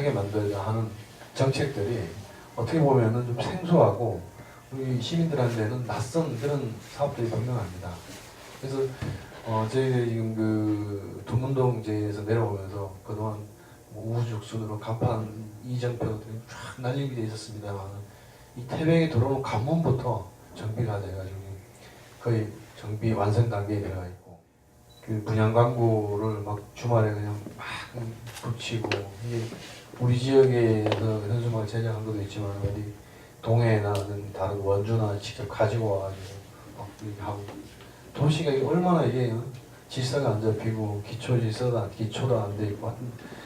하게 만들자 하는 정책들이 어떻게 보면은 좀 생소하고 우리 시민들한테는 낯선 그런 사업들이 분명합니다. 그래서 저희들이 지금 그 두문동제에서 내려오면서 그동안 뭐 우후죽순으로 간판 이정표들이 쫙 날리게 돼 있었습니다만 이 태백에 들어오는 관문부터 정비를 하자 해가지고 거의 정비 완성 단계에 들어가 있고 그 분양 광고를 막 주말에 그냥 막 붙이고 이게 우리 지역에서 현수막을 제작한 것도 있지만 어디 동해나 다른 원주나 직접 가지고 와가지고 막 이렇게 하고 도시가 이게 얼마나 이게 질서가 안 잡히고 기초도 안 돼 있고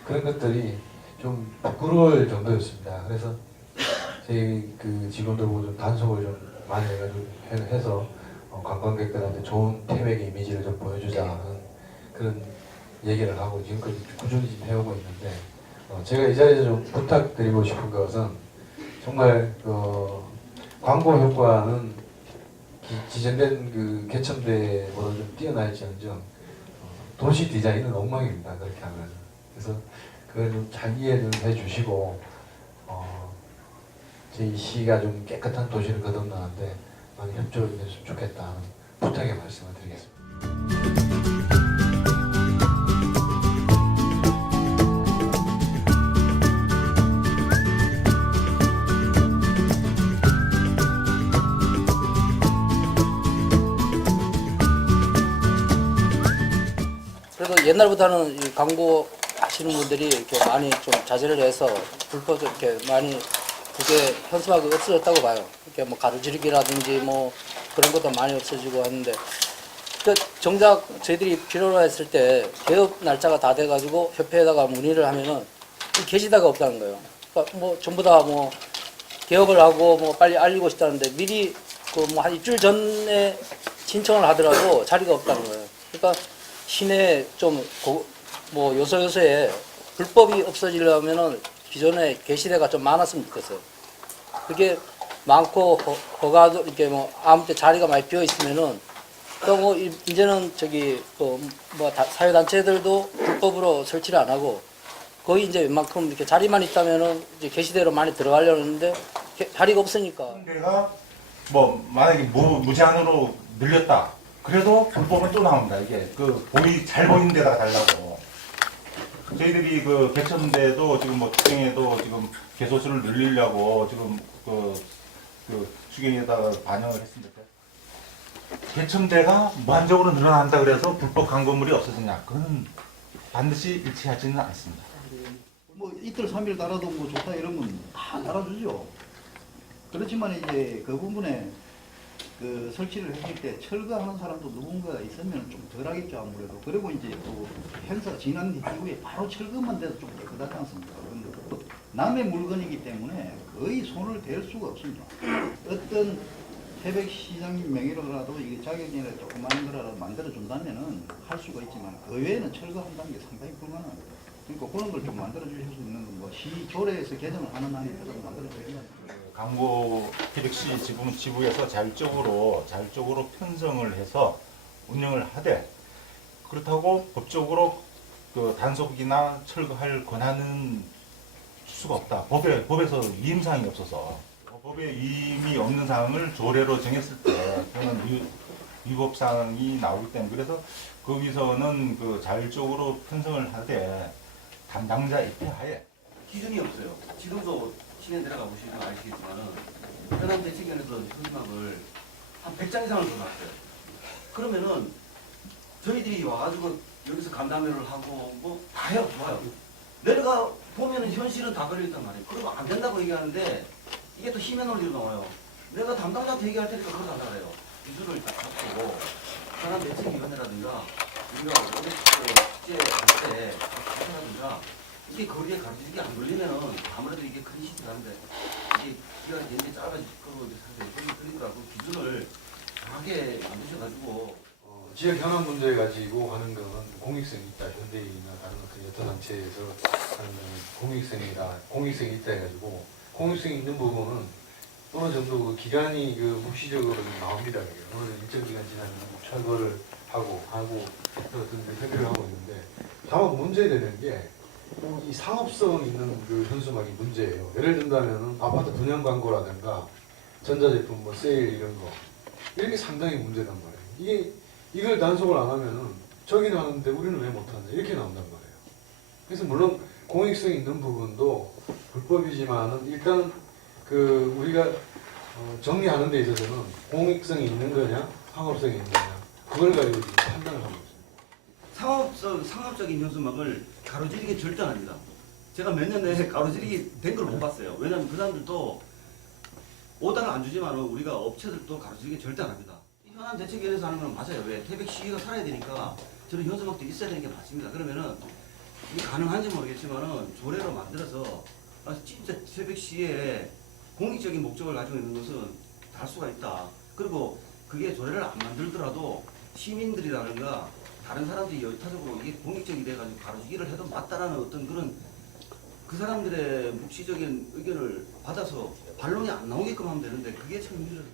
그런 것들이 좀 부끄러울 정도였습니다. 그래서 저희 그 직원들 보고 좀 단속을 좀 많이 해서 관광객들한테 좋은 태백의 이미지를 좀 보여주자 하는 그런 얘기를 하고 지금까지 꾸준히 지금 해오고 있는데 제가 이 자리에서 좀 부탁드리고 싶은 것은 정말 광고 효과는 지정된 그 개천대보다 좀 뛰어날지언정 도시 디자인은 엉망입니다. 그렇게 하면. 그래서 그걸 좀 잘 이해 좀 해주시고 저희 시가 좀 깨끗한 도시를 거듭나는데 많이 협조를 해주면 좋겠다 하는 부탁의 말씀을 드리겠습니다. 그래도 옛날보다는 이 광고 하시는 분들이 이렇게 많이 좀 자제를 해서 불법도 이렇게 많이 그게 현수막이 없어졌다고 봐요. 이렇게 뭐 가로지르기라든지 뭐 그런 것도 많이 없어지고 하는데 그 정작 저희들이 필요로 했을 때 개업 날짜가 다 돼가지고 협회에다가 문의를 하면은 게시다가 없다는 거예요. 그러니까 뭐 전부 다 뭐 개업을 하고 뭐 빨리 알리고 싶다는데 미리 그 뭐 한 일주일 전에 신청을 하더라도 자리가 없다는 거예요. 그러니까 시내 좀 뭐 요소요소에 불법이 없어지려면은 기존에 게시대가 좀 많았으면 좋겠어요. 그게 많고 허가도 이렇게 뭐 아무 때 자리가 많이 비어 있으면은 또 뭐 이제는 저기 뭐 사회 단체들도 불법으로 설치를 안 하고 거의 이제 웬만큼 이렇게 자리만 있다면은 이제 게시대로 많이 들어가려는데 자리가 없으니까. 내가 뭐 만약에 무제한으로 늘렸다. 그래도 불법은 또 나옵니다. 이게 그 잘 보이는 데다가 달라고. 저희들이 그 개천대도 지금 뭐 특정에도 지금 개소수를 늘리려고 지금 그 추경에다가 반영을 했습니다. 개천대가 무한적으로 늘어난다 그래서 불법 광고물이 없어지냐? 그건 반드시 일치하지는 않습니다. 뭐 이틀 3일 달아도 뭐 좋다 이러면 다 달아주죠. 그렇지만 이제 그 부분에 그 설치를 했을 때 철거하는 사람도 누군가 있으면 좀 덜하겠죠 아무래도. 그리고 이제 또 행사 지난 이후에 바로 철거만 돼도 좀 깨끗하지 않습니까? 그런데 또 남의 물건이기 때문에 거의 손을 댈 수가 없습니다. 어떤 태백시장님 명의로라도 이게 자격증이나 조그마한 거라도 만들어준다면은 할 수가 있지만 그 외에는 철거한다는 게 상당히 불가능합니다. 그러니까 그런 걸 좀 만들어줄 수 있는 건 뭐 시 조례에서 개정을 하는 한이 있어서 만들어줘야 광고 태백시 지부에서 자율적으로 편성을 해서 운영을 하되 그렇다고 법적으로 그 단속이나 철거할 권한은 줄 수가 없다. 법에서 위임사항이 없어서 법에 위임이 없는 사항을 조례로 정했을 때 그러면 위법사항이 나오기 때문에 그래서 거기서는 그 자율적으로 편성을 하되 담당자 입회하에 기준이 없어요. 지금도 시내 들어가 보시면 아시겠지만은 현안 대책위원회에서 현수막을 한 100장 이상을 써놨어요. 그러면은 저희들이 와가지고 여기서 간담회를 하고 뭐 다 해요. 좋아요. 내려가 보면은 현실은 다 걸려있단 말이에요. 그러면 안 된다고 얘기하는데 이게 또 힘의 논리로 나와요. 내가 담당자한테 얘기할 테니까 그러지 않다 그래요. 기준을 딱 잡고 현안 대책위원회라든가 우리가 어제 축제 할 때 하라든가 이게 거기에 가르치기 안 걸리면은 아무래도 이게 큰 시스템이 한데 이게 기간이 굉장히 짧아지고 상당히 그러니까 그 기준을 강하게 만드셔가지고 지역 현안 문제 가지고 하는 건 공익성이 있다. 현대인이나 다른 어떤 여타단체에서 하는 건 공익성이 있다 해가지고 공익성이 있는 부분은 어느 정도 그 기간이 그 묵시적으로 나옵니다. 어느 일정 기간 지나면 철거를 하고 어떤 협의를 하고 있는데 다만 문제되는 게 이 상업성 있는 그 현수막이 문제예요. 예를 든다면은 아파트 분양 광고라든가 전자제품 뭐 세일 이런 거 이런 게 상당히 문제단 말이에요. 이걸 단속을 안 하면은 저기는 하는데 우리는 왜 못하냐 이렇게 나온단 말이에요. 그래서 물론 공익성 있는 부분도 불법이지만은 일단 그 우리가 정리하는 데 있어서는 공익성이 있는 거냐 상업성이 있는 거냐 그걸 가지고 지금 판단을 하고 있습니다. 상업적인 현수막을 가로지르기 절대 안 합니다. 제가 몇 년 내에 가로지르기 된 걸 못 봤어요. 왜냐하면 그 사람들도 오다를 안 주지만 우리가 업체들도 가로지르기 절대 안 합니다. 현안 대책위원회에서 하는 건 맞아요. 왜? 태백 시위가 살아야 되니까 저는 현수막도 있어야 되는 게 맞습니다. 그러면은 이게 가능한지 모르겠지만은 조례로 만들어서 진짜 태백 시위에 공익적인 목적을 가지고 있는 것은 달 수가 있다. 그리고 그게 조례를 안 만들더라도 시민들이라든가 다른 사람들이 여타적으로 이게 공익적이 돼가지고 가로지기를 해도 맞다라는 어떤 그런 그 사람들의 묵시적인 의견을 받아서 반론이 안 나오게끔 하면 되는데 그게 참 힘들어요.